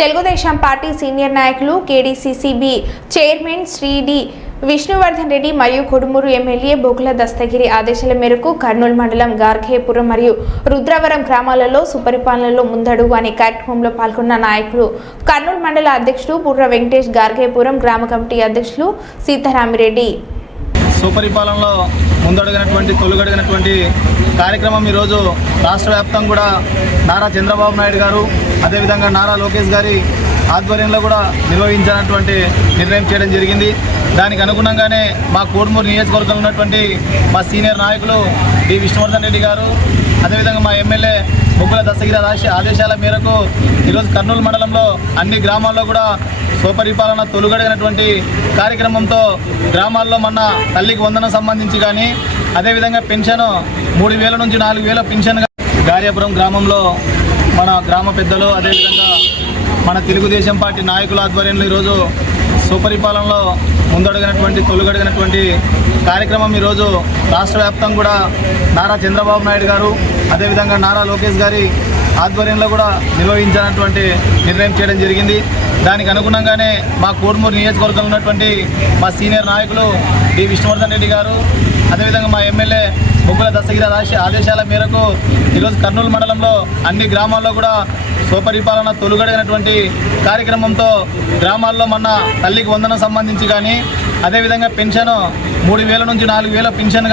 Telugu Desam party senior నాయకులు KDCCB chairman Shri D Vishnuvardhan Reddy మరియు Kodumuru MLA బోకుల Dastagiri ఆదేశాల మేరకు కర్నూలు మండలం గార్ఖేపురం మరియు రుద్రవరం గ్రామాలలో సుపరిపాలనలో ముందడుగు అనే కార్యక్రమంలో పాల్గొన్న నాయకులు కర్నూలు మండల అధ్యక్షుడు బుర్ర వెంకటేష్, గార్ఖేపురం గ్రామ కమిటీ అధ్యక్షులు సీతారామిరెడ్డి. సుపరిపాలనలో ముందడుగినటువంటి తొలుగడిగినటువంటి కార్యక్రమం ఈరోజు రాష్ట్ర వ్యాప్తంగా కూడా నారా చంద్రబాబు నాయుడు గారు, అదేవిధంగా నారా లోకేష్ గారి ఆధ్వర్యంలో కూడా నిర్వహించినటువంటి నిర్ణయం చేయడం జరిగింది. దానికి అనుగుణంగానే మా కోడుమూరు నియోజకవర్గంలో ఉన్నటువంటి మా సీనియర్ నాయకులు డి విష్ణువర్ధన్ రెడ్డి గారు, అదేవిధంగా మా ఎమ్మెల్యే బొగ్గుల దస్తగిరి ఆదేశాల మేరకు ఈరోజు కర్నూలు మండలంలో అన్ని గ్రామాల్లో కూడా స్వపరిపాలన తొలుగడిగినటువంటి కార్యక్రమంతో గ్రామాల్లో మొన్న తల్లికి వందనం సంబంధించి కానీ, అదేవిధంగా పెన్షన్ 3,000 నుంచి 4,000 పెన్షన్ గార్యాపురం గ్రామంలో మన గ్రామ పెద్దలు, అదేవిధంగా మన తెలుగుదేశం పార్టీ నాయకుల ఆధ్వర్యంలో ఈరోజు సుపరిపాలనలో ముందడుగినటువంటి తొలుగడిగినటువంటి కార్యక్రమం ఈరోజు రాష్ట్ర వ్యాప్తంగా కూడా నారా చంద్రబాబు నాయుడు గారు, అదేవిధంగా నారా లోకేష్ గారి ఆధ్వర్యంలో కూడా నిర్వహించినటువంటి నిర్ణయం చేయడం జరిగింది. దానికి అనుగుణంగానే మా కోడుమూరు నియోజకవర్గంలో ఉన్నటువంటి మా సీనియర్ నాయకులు డి విష్ణువర్ధన్ రెడ్డి గారు, అదేవిధంగా మా ఎమ్మెల్యే బొగ్గుల దస్తగిరి ఆదేశాల మేరకు ఈరోజు కర్నూలు మండలంలో అన్ని గ్రామాల్లో కూడా స్వపరిపాలన తొలుగడిగినటువంటి కార్యక్రమంతో గ్రామాల్లో మొన్న తల్లికి వందనం సంబంధించి కానీ, అదేవిధంగా పెన్షన్ 3,000 నుంచి 4,000 పెన్షన్